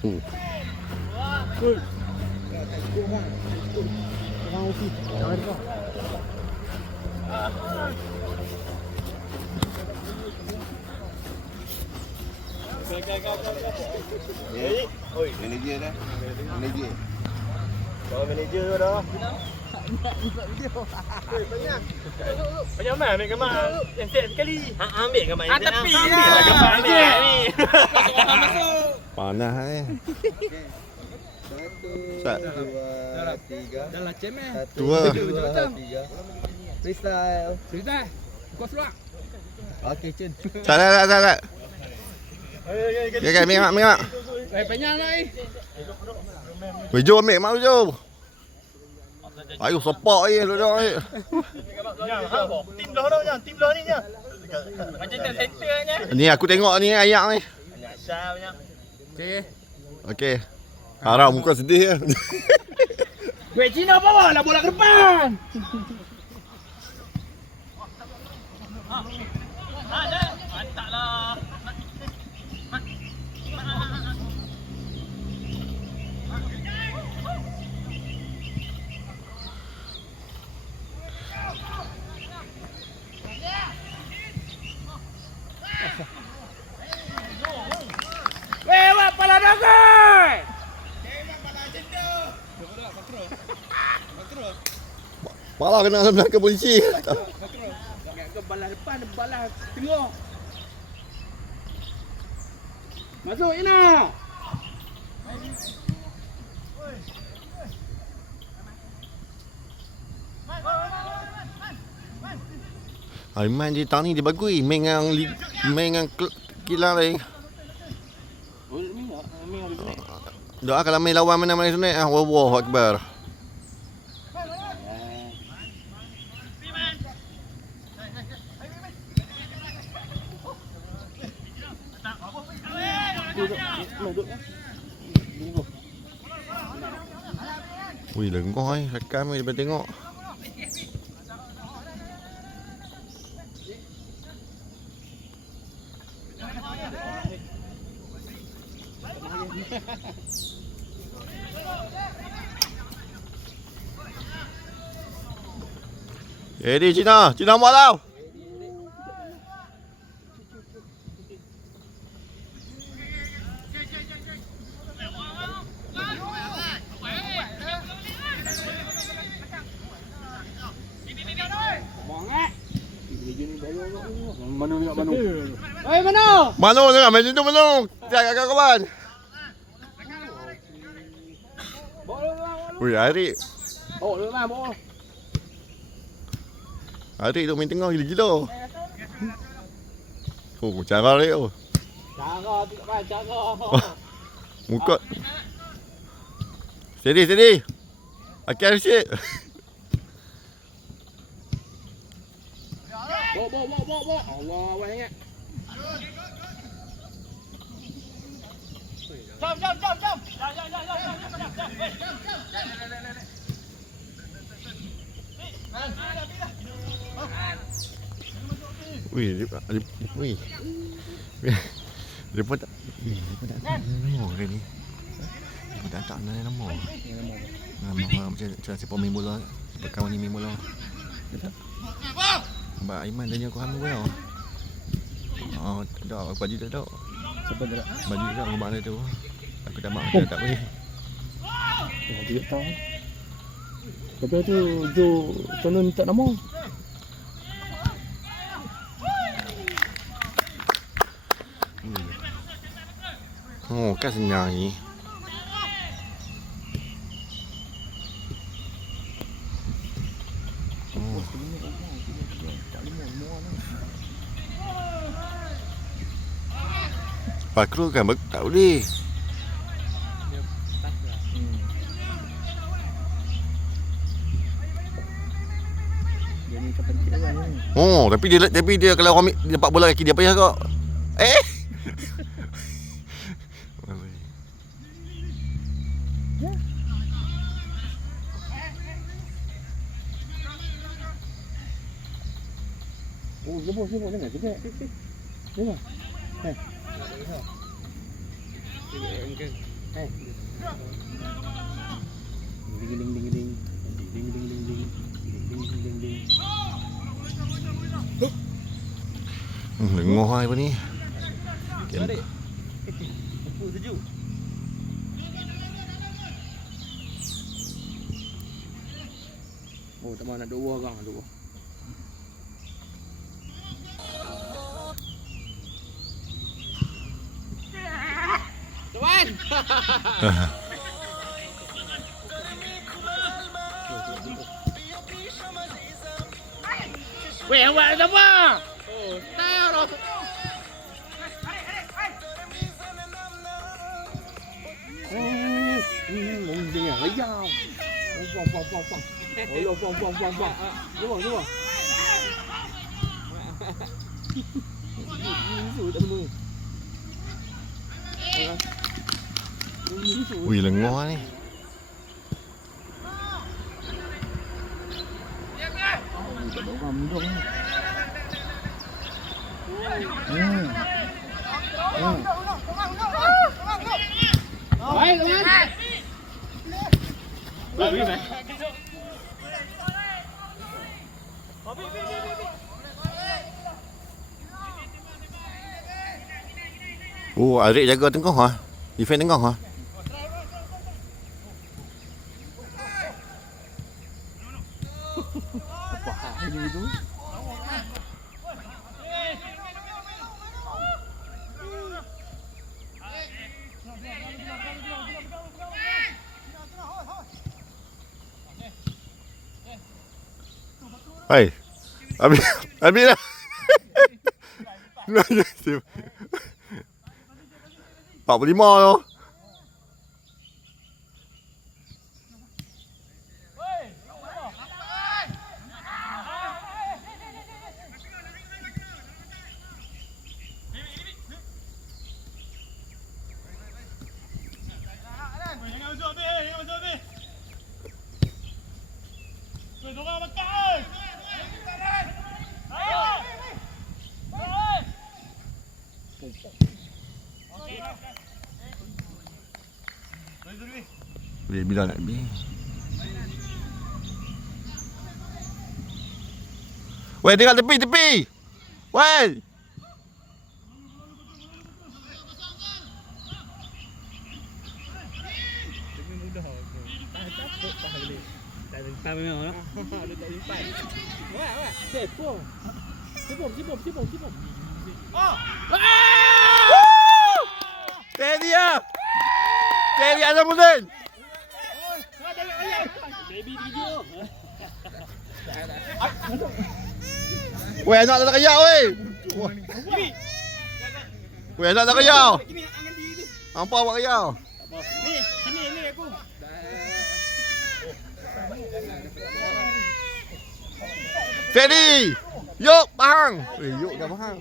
Oi, manager dah. Manager. Bawa manager tu dah. Banyak mana ambil gambar yang set sekali. Ambil gambar yang set. Tepi lah gambar ni. Panas ni. Satu, dua, tiga. Dah lah cem eh. Dua. Tiga. Freestyle. Cerita. Kau seluar. Okey, Cun. Tak. Okay, minyak. Penyang lah Weh, jom ambil mak jom. Ayo sepak je duduk ni. Tim belah dah jangan. Tim belah ni je. Macam centernya. Ni aku tengok ni ayak ni. Banyak syah banyak. Okey. Okey. Harap muka sedih je. Weh Cina bawa lah bola ke depan. Mantaplah. Weh, awak pala dagai. Malah kena dalam belakang polisi. Ke balas depan, balas tengok. Masuk Ina. Aiman je tahun ni dia bagus. Main dengan kilang lain. Doa kalau main lawan mana-mana sunat. Allahu Akbar. Ui, lengkoi. Rakam ni dia tengok. Jadi Cina buat tau. Manu tengok Manu. Oi Manu. Manu tengok macam tu Manu. Jaga kawan. Ui, Arik. Oh, dah bawa. Arik tu main tengah gila-gila. Oh, cara dia tu. Cara tidak kan cara. Muka. Steady. Akhir sikit. Bawa. Allah, awak ingat. Jom. Wih, dia pun tak nama ke ni. Dia pun tak nak nama. Nama macam siapa main bola, kawan ni main bola. Mbak Aiman tanya aku hamil bola. Oh, tak, baju tak ada. Siapa tak? Baju tak rumah dia tu. Aku dah mak dia tak boleh. Oh, dia tahu. Tapi tu Jo Tonon tak nama. Oh, kan senang ni. Pakru kan tak boleh. Oh, tapi dia kalau orang dia dapat bola kaki dia payah kau. Oh, jemput jangan cakap. Tengok. Ding ding ding ding. Ding ding ding ding. Ding ding ding ding. Dengar hai apa ni? Game. Sejuk. Oh, tak mahu nak dua orang, dua. Tuan. Weh, awak siapa? Oh, tahu dah. Mong ding ah, ayam. Pong. Oh, pong. Dua. Ui, lengoh ni. Baik, kawan. Baik, baik. Oh, Arik jaga tengah ha. Defend tengah ha. Apa hal ni tu? Hai. Habis dah. Nah, ya, 45 tu. Boleh bila nak habis. Weh, tengok tepi. Weh. Tak memang lah. Dia tak simpan. Wah. Sipom. Oh! Steady ah. Steady Azamuddin. Baby video. Weh, anak tak kayak weh. Weh, anak tak kayak. Hampa awak kayak. Ni aku. Steady. Yuk, bahang. Yuk dah bahang.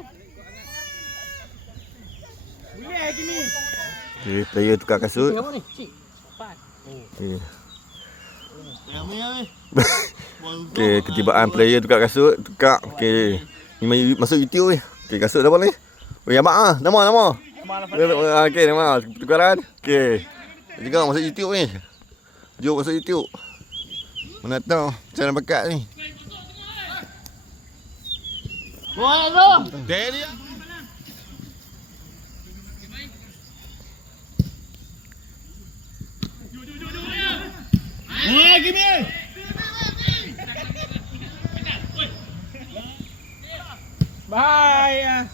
Boleh lagi ni. Okay, player tukar kasut. Apa ni? Cik. 4. Okay. Okay, ketibaan player tukar kasut. Tukar. Okay. Ni masuk YouTube ni. Okay, kasut apa ni? Oh, Yamak ah. Nama. Okay, nama. Tukaran. Okay. Juga masuk YouTube ni. Jom masuk YouTube. Mana tahu cara bakat ni. Wah, tu. Steady. Gini. Bye.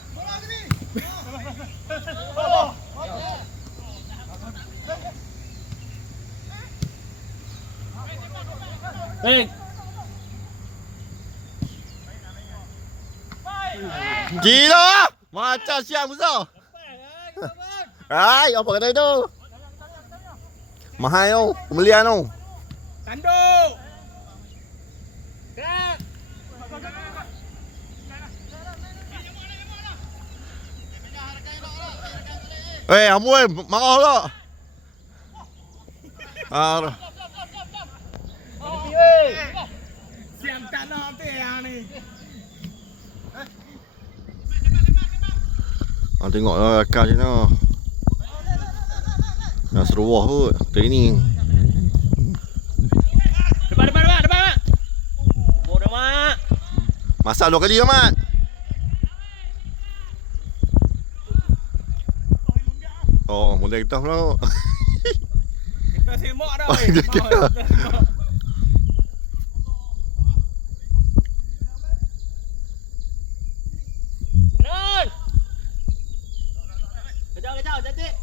Baik. Gila! Macam siap Musa. Hai, apa kata itu? Mahal tu, pembelian tu. Tanduk. Gerak. Amoi, marah tak? Siap tak nak apa yang ni. Tengoklah rakan macam mana. Nak seruah kot training. Depan, Mak. Bodoh, Mak. Masak 2 kali Ahmad. Oh, mulai kita pula. Kita semak dah, weh. Kanan. Kejauh, cantik.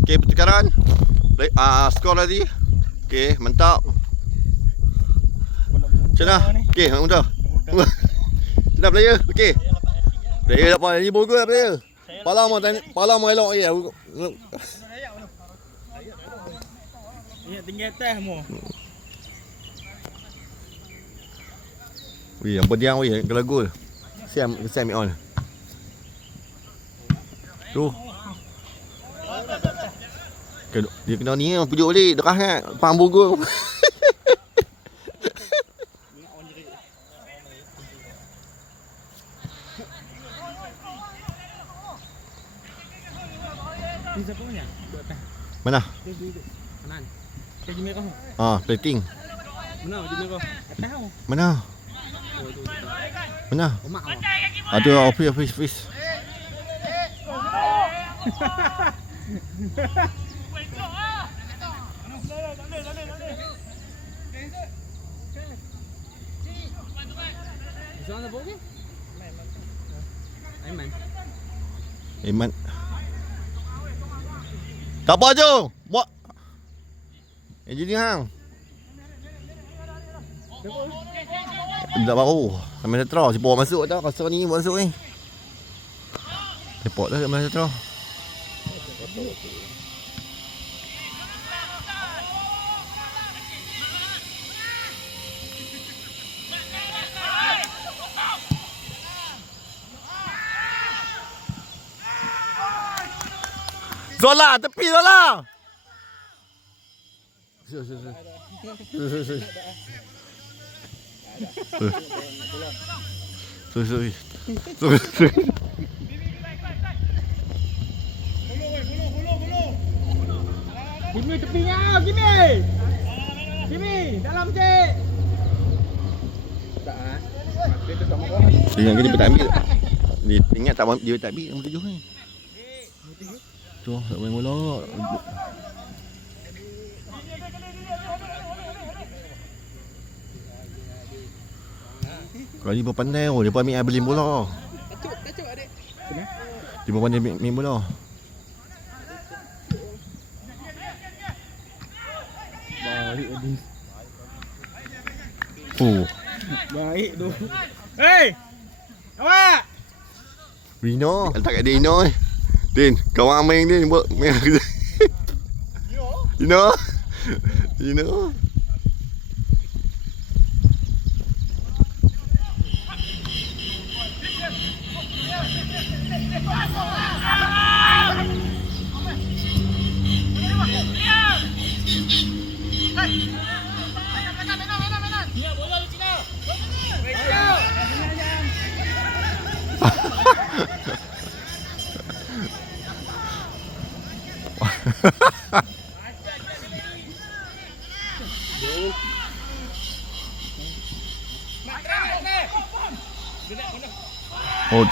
Okey, pertukaran. Skor tadi. Okey, mantap. Macam mana? Okey, mudah. Sudah player. Okey. Player dapat 5 gol lah player. Pala mau elok je. Ingat tinggi atas mu. Wih, apa dia wih kalau gol. Sam on. Tu. Dia kena ni pujuk balik derah kan. Pang gol. Ni siapa punya? Duduk atas. Mana? Dia duduk. Kanan. Baju merah. Plating. Mana baju merah? Atas kau. Mana? Oh, tu. Mana? Mak kau. Ada office. Siapa nak pergi? Aiman. Tak apa je. Buat. Engineer hang. Tak baru. Sampai setra. Si bawa masuk dah. Kasar ni masuk ni. Report dah sampai setra. Zola, tepi Zola. Sorry. Kimi tepinya, Kimi, dalam cik. Dia ingat dia tak ambil. Dia ingat dia tak ambil nombor 7 ni. Tu, tak main bola. Kau ni berpandai dia pun ambil beli bola. Tacuk adik. Dia pun pandai main bola. Baik Adin. Baik tu. Hei! Awak! Rino, letak kat dia Rino ni. Din, kawan main ni buat main kerja. Rino. Oh.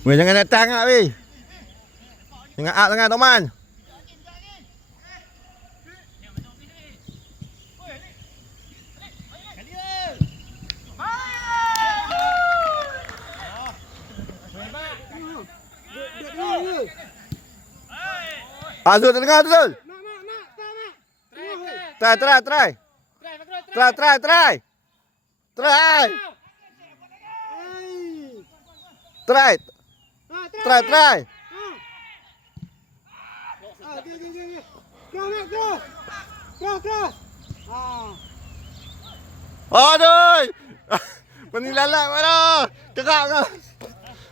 Weh, jangan datang ah weh. Jangan up sangat Toman. Azul tengah Azul. Try. Try. Aduh. Penilalat mana? Kerak ke?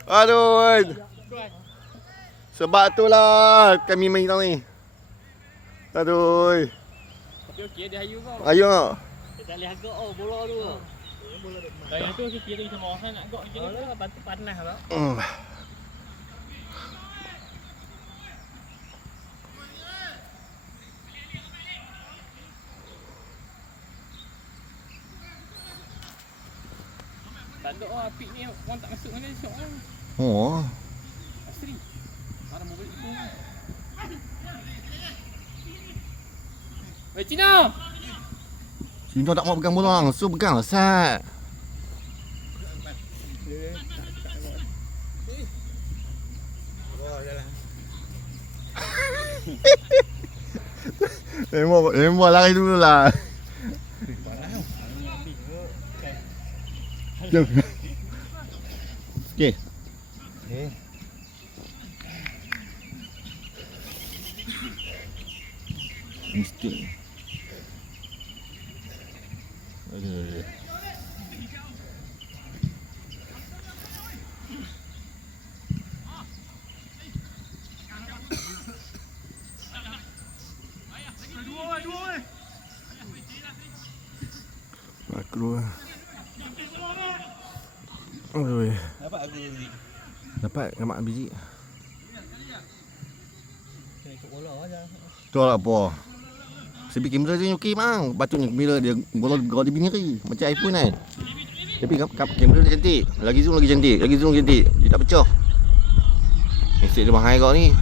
Aduh. Sebab tu lah kami main tau ni. Aduh. Okey dia hayu kau. Ayo nak. Dia tak boleh agak bola tu. Dah yang tu kira macam orang nak agak je lah, batu panas lah. Tak ada api ni orang tak masuk mana syok lah. Oh. Asri. Orang mau balik tu. Wei Cina. Cina tak mau pegang bola langsung pegang lah Sat. Memang lari dulu lah. Jom. Okey. Mesti. Aduh. Keluar. Aduh. Dapat aku biji. Dapat ngamak biji. Kena ikut bola aja. Tu lah apa. Sebi kamera dia okey mang. Patutnya kamera dia bola di biniri macam iPhone kan. Tapi kamera dia cantik. Lagi zoom lagi cantik. Lagi zoom lagi cantik. Dia tak pecah. Mesej dia mahal kau ni.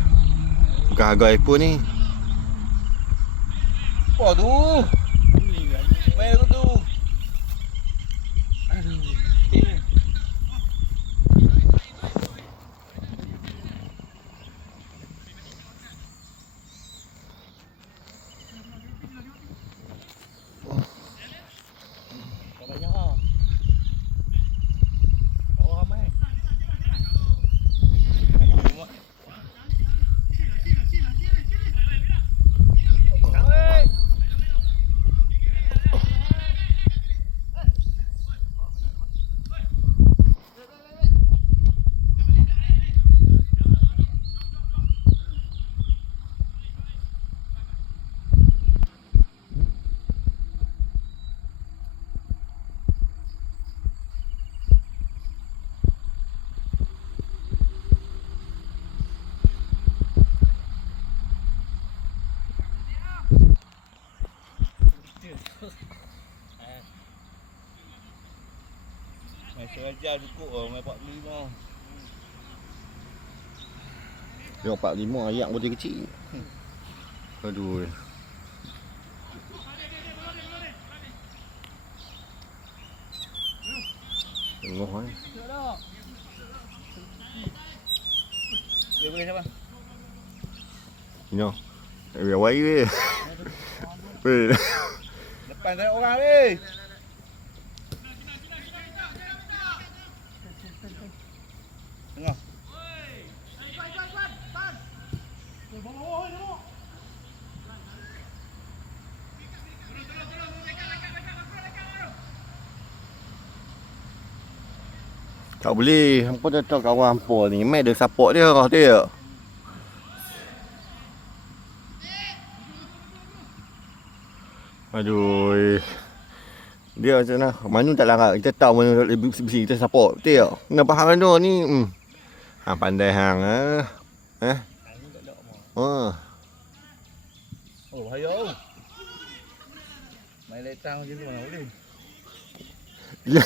Bukan harga iPhone ni. Apa tu? Main aku tu. Macam ajar cukup lah, main 45. Dia 45 ayak pun dia kecil. Aduh. Tengok kan. Dia boleh siapa? Ino. Biar wai weh. Weh. Depan tak ada orang weh. Tengah. Tak boleh. Hampa dah tahu kawan hampa ni. Mat ada support dia kau dia. Aduh. Dia macam mana? Manu tak larat. Kita tahu mana lebih bersih kita support. Betul tak? Kenapa hang tu ni? Hang pandai hang ah. Oh. Oh, bahaya. Main letang macam tu mana boleh. Ya.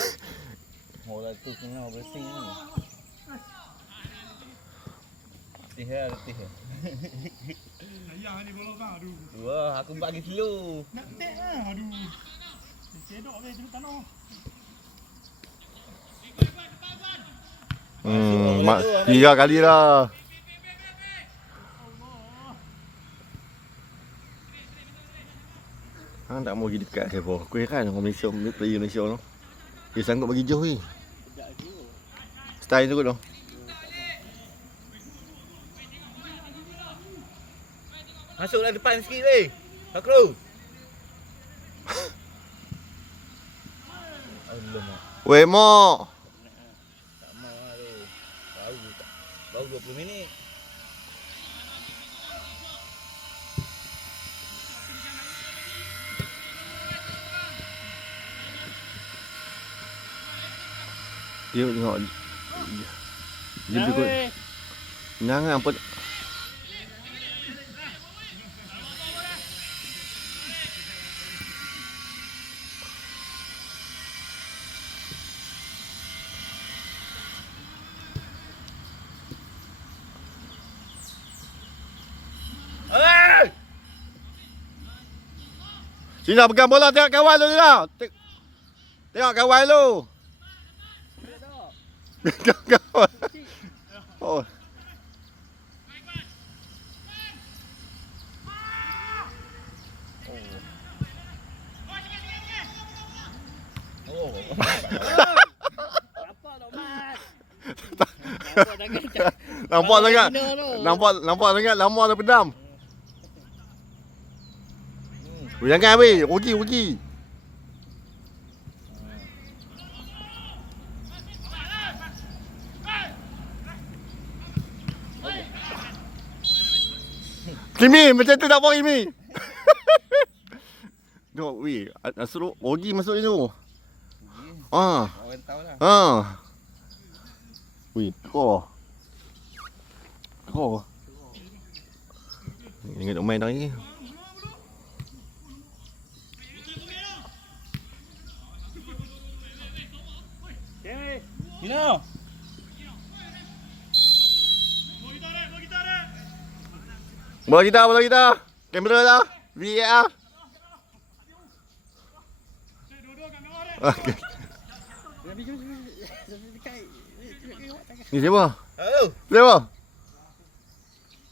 Bola tu kena bersih ni. Letih lah, letih lah. Ayah ni bola bang, aduh. Wah, aku bagi slow. Nak tek lah, aduh. Cedok ke turun tanah. Mak 3 kali dah. Hang tak mau pergi dekat siapa. Aku heran orang Malaysia, player Malaysia tu. Dia sanggup bagi jauh ni. Style tu kot tu. Masuklah depan sikit weh. Fakru. Weh, Mak. Tak mau lah tu. Tahu. Baru 20 minit. Dia tengok. Dia berikut. Jangan apa. Sini pegang bola, tengok kawan lu Sina. Tengok kawan lu. Tengok kawan. Oh. Nampak sangat lama dah pedam. Jangan weh, rugi. Kimi, macam tu tak boleh Kimi. Tengok weh, suruh rugi masuk tu. Orang tahu lah. Weh, kau. Ingat nak main lagi. Sino? Bola kita. Kamera dah. VAR. Okay. Ni siapa? Oh. Siapa?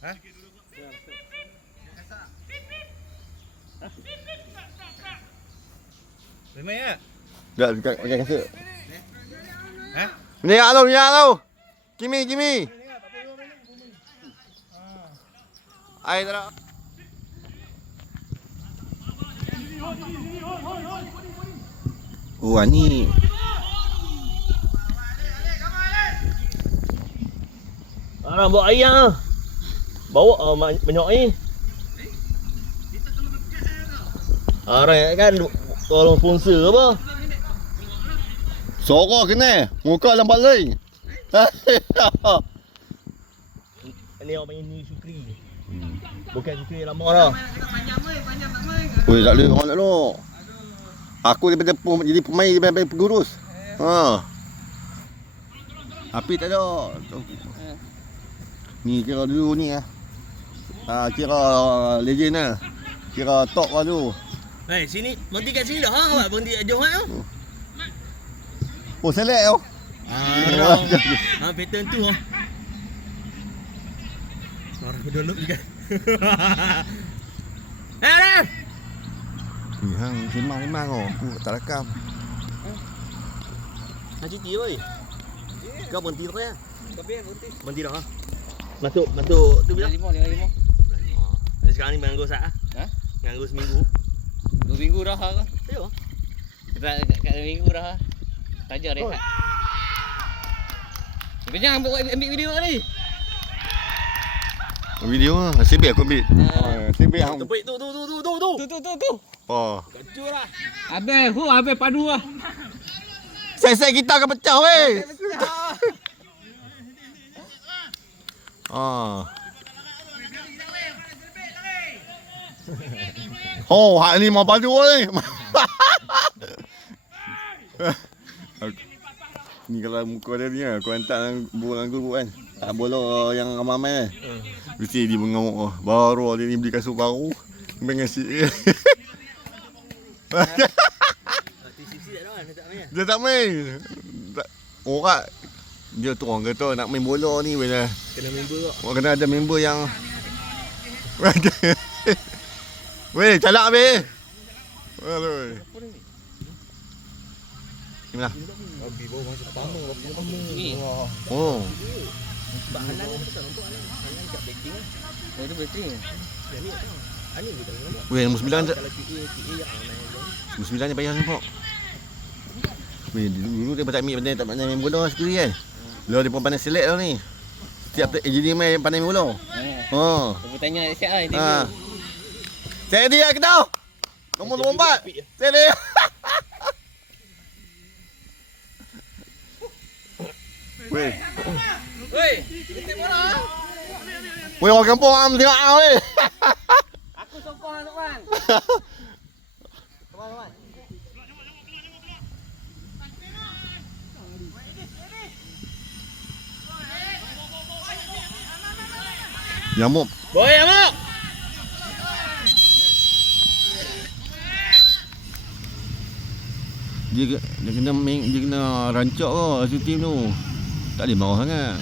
Ha? Main tak? Tak, dekat pakai kasut. Ha? Minyak tu. Kimi. Air tak ada. Oh, ni. Bawa ayam. Bawa banyak air. Orang kan tolong sponsor apa? Sorok kena. Muka lambat lagi. Ni orang panggil ni Syukri. Bukan Syukri lama dah. Oi, tak boleh orang nak lok. Aku daripada jadi pemain daripada pengurus. Api tak ada. Ni kira dulu ni kira legend lah. Kira top lah tu. Sini, berhenti kat sini dah awak berhenti kat Johor tu. Oh, select tau. Pattern tu Orang kedolok juga. Dah. Ni hang semang aku tak rakam. Nak cuti oi. Kau berhenti dah ya? Berhenti dah Masuk tu bila? 5. Sekarang ni menganggur sat Menganggur seminggu. 2 minggu dah ke? Ya. Kat 2 minggu dah. Saja rehat. Jangan ambil video ni. Video lah. Sibik aku ambil. Sibik hang. Tepik tu. Tu. Oh. Kacau lah. Habis padu lah. Set kita akan pecah weh. Oh, hak ni mau padu ni. Ni kalau muka dia ni aku hantar bola guru kan. Tak bola yang ramai-ramai. Mesti dia mengamuk. Baru dia ni beli kasut baru. Mengasih. Dia tak main. Orang dia tu orang kata nak main bola ni weh. Kena member kau. Orang kena ada member yang weh, calak weh. Aduh. Gimana? Oh. Sebab Hanan ni kita nampak Hanan kat backing lah. Oh, itu batering. Yang ni tak tahu. Ani kita nampak. Weh, nombor 9 je. Kalau TA yang main. Nombor 9 ni payah nampak. Weh, dulu dia tak ambil benda tak nak main bola sekali kan. Lalu dia pun pandai select tau ni. Setiap engineer main pandai main bola. Ha. Aku tanya siap lah interview. Ha. Saya dia kita. Nombor 4. Saya dia. Weh. Woi, kita bola. Weh orang kampung am tengok ah weh. Aku sokong Lukman. Nyamuk. Boy, Amok. Dia kena main, dia kena rancak ke asal tim tu. Tak boleh marah sangat.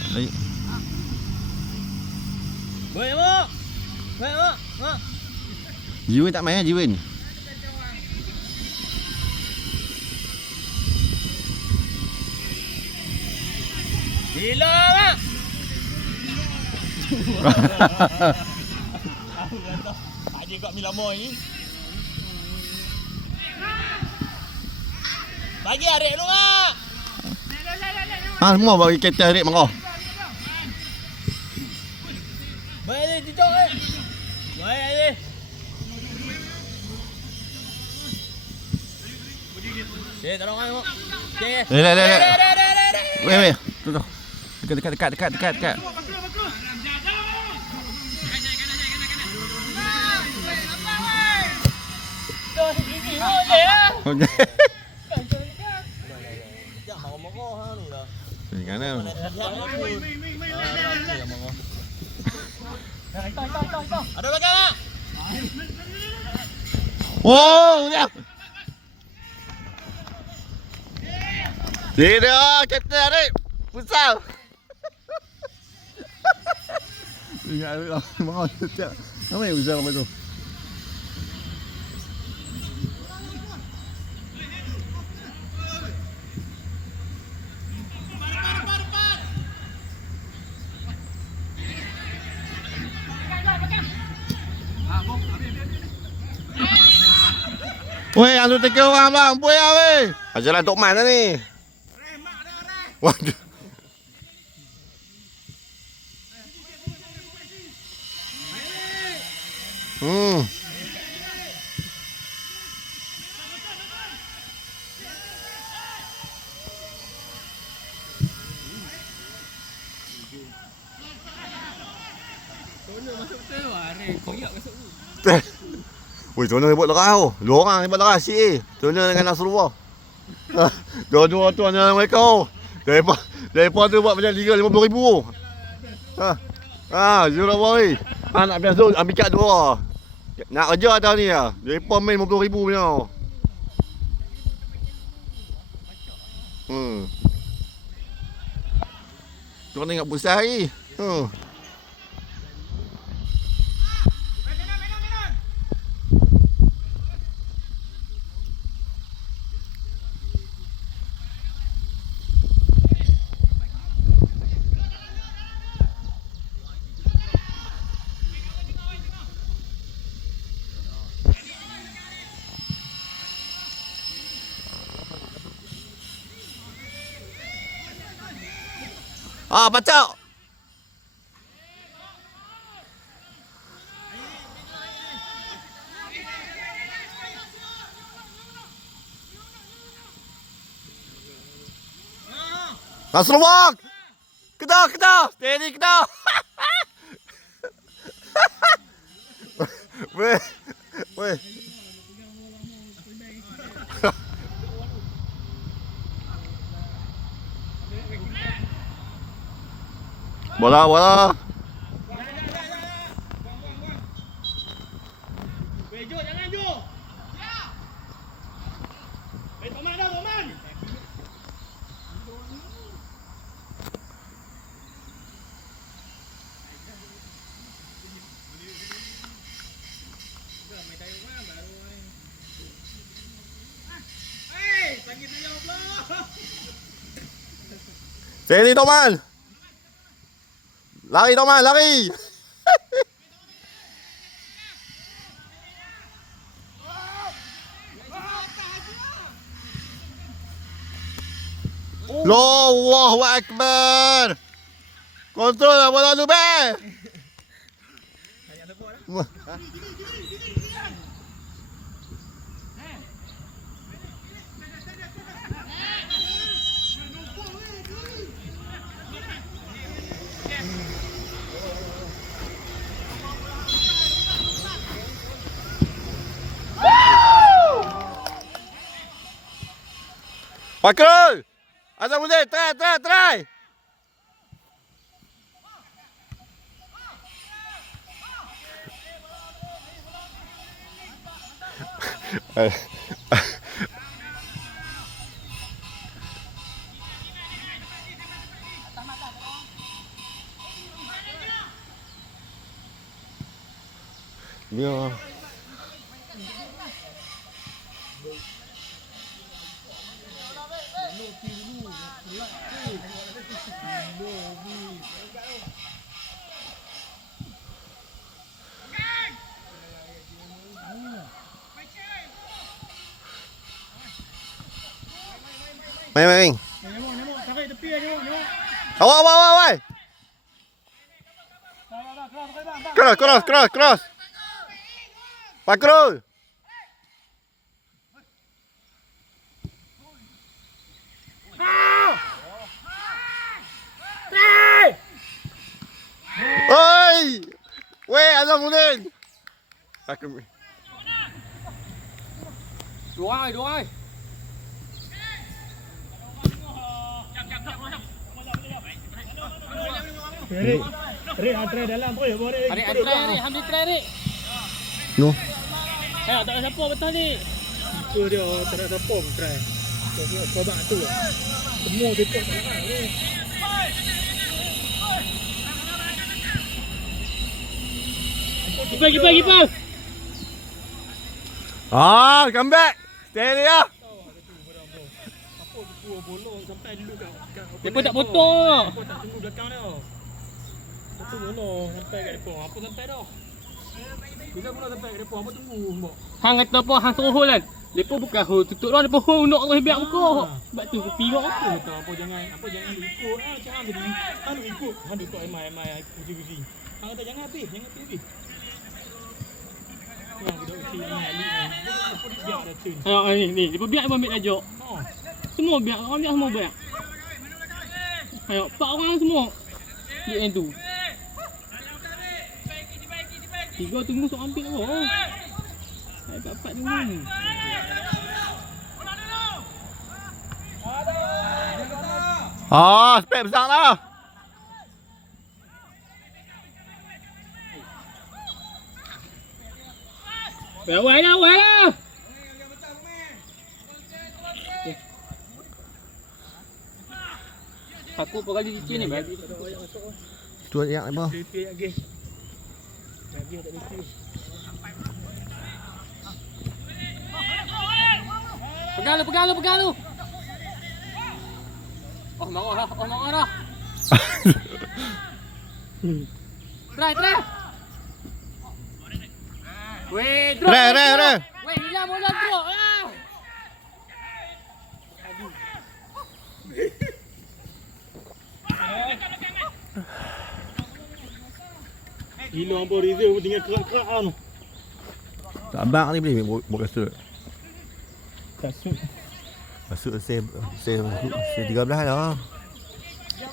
Boy, Amok. Boy, Amok. Amok. Jiwin tak main Jiwin. Gila, Mak. Ada kat Milamo ni. Bagi arek lu, Mak. Ha semua bagi kereta Rik marah. Boy, ni cucuk eh. Boy, ni. Cik, tolong aku. Cik. Le. Weh. Tu. Dekat. Jangan marah hang ni dah. Ni kan. Ada belakang, Mak. Oh, dia. Dia kereta Rik. Pusal. Ingat lah, marah setiap. Apa yang usah apa tu? Weh, yang tu teka orang bang. Ampun ya weh. Ajaran Tok Man lah ni. Waduh. Weh, Tona hebat lerah tu. Dua orang hebat lerah, CA. Tona dengan Nasrullah. Dua-dua tu hanya mereka tu. Daripada tu buat macam Liga 50,000. Zura boy. Nak biasa ambil kat dua. Nak kerja tahun ni lah. Mereka main 50,000 punya. Tu kena ingat besar lagi. Baca. Nasrullah. Kedah. Steady kedah. Weh. Bola. Jo, jangan Jo. Ya. Toman dah, Toman. Lagi dia pula. Steady Toman. Lari Toman, lari. Allahu Akbar. Kontrol lah bola tu, Be. Fakrul! Azamuddin, try! Dia main. Nyamuk, tarik tepi lah nyamuk. Awak. Cross. Fakrul. Oi! Weh, Azamuddin. Fakrul. Dua ai. Rik, try dalam boleh. Arik, Hamdi try Arik. No. Tak ada siapa betul ni. Itu dia, tak ada siapa pun try. Kau bak tu lah. Semua tutup tak nak ni. Kiper. Come back. Stay there. Apa tu bolong sampai dulu kat Depa tak potong. Apa tak tunggu belakang dia. Apa bolong sampai kat depan. Apa sampai dah? Bila pula sampai kat depan, apa tunggu mbak? Hang kata apa hang suruh hol kan. Depa bukan hol tutup dah, depa hol nak terus biar buka. Sebab tu kopi kau. Apa kata apa jangan ikut. Macam hang tadi. Hang ikut. Hang ikut MI puji. Hang kata jangan habis. Yang budak kecil ni alik ni. Apa dia biar dah turn. Ni, depa biar ambil tajuk. Oh. Semua biar, orang biar semua biar. Ayo, 4 orang semua. Di end tu. 3 tunggu sok ambil apa. Saya kat 4 tunggu. Spek besar lah. Awal lah. Aku apa kali cicit ni? Tu yang apa? Dia lagi. Lagi tak ada. Pegang lu. Oh, marah dah. Try. Weh, drop. Re. Weh, hilang bola drop lah. Gila apa Rizal pun tinggal kerak-kerak kan. Abang ni boleh buat kasut. Kasut. Kasut saya 13 dah.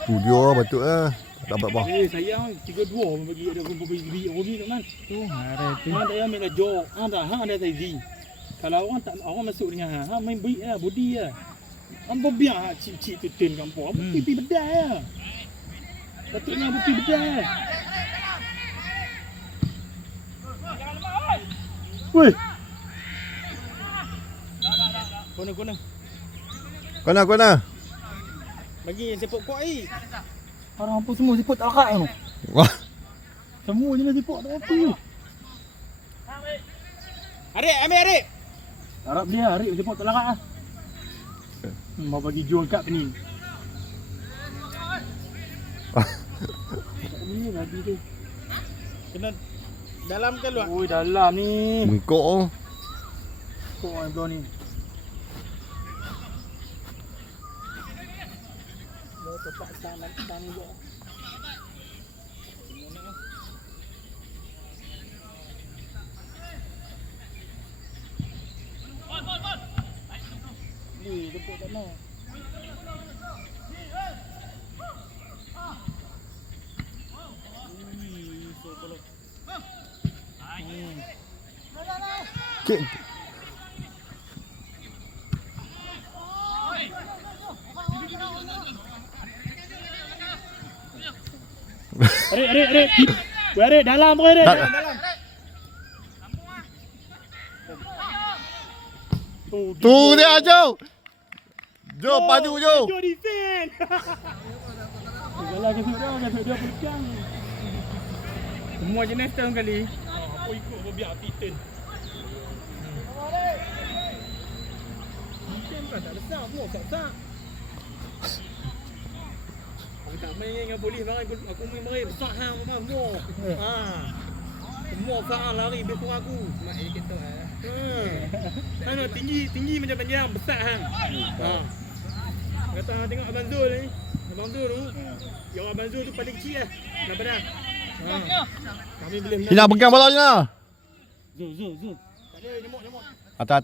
Tu dia betul lah. Tak dapat apa. Sayang 32 pun bagi ada pun bagi orang kat mana. Tu hari tu. Hang tak payah ambil lah jok. Hang ada saizi. Kalau orang masuk dengan hang main baik lah body lah. Hang biar cip-cip tu turn kampung. Apa pipi bedai lah. Patutnya pipi bedai. Woi. Kona. Bagi sepok kuat ni. Orang apa semua sepok tak larat tu. Wah. Semua jenis sepok tak apa tu. Arik. Harap dia Arik sepok tak larat lah. Mau bagi jual kat ni. Ni lagi tu. Kena dalam ke luar? Oi dalam ni. Bengkok tu. Kok yang belah ni. Lo tepat sana juga. Tepuk tak nak. So kalau Okey. Arik. Arik dalam pun Arik. Tak. Dalam. Tu dia Jo. Jo padu Jo. Jo defend. Segala kasut dia pegang. Semua jenis turn kali. Apa ikut apa biar Titan. Titan kan tak besar semua tak. Aku tak main dengan polis mari aku main besar hang semua. Ha. Semua faal lari belakang aku. Mak kita hang tinggi macam panjang besar hang. Ha. Kata tengok Abang Zul ni. Abang Zul tu. Yang Abang Zul tu paling kecil lah. Daripada. Ha. Kami boleh menang. Sina pegang bola Sina. Zul. Tak ada nyemuk. Atas.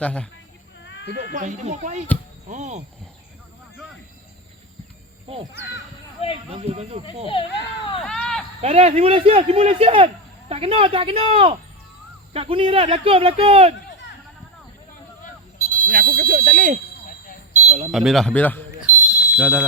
Tengok kuat. Oh. Bantu. Oh. Tak ada simulasi. Tak kena. Kat kuning dah berlakon. Ni aku kesut tak boleh. Habis dah. Dah.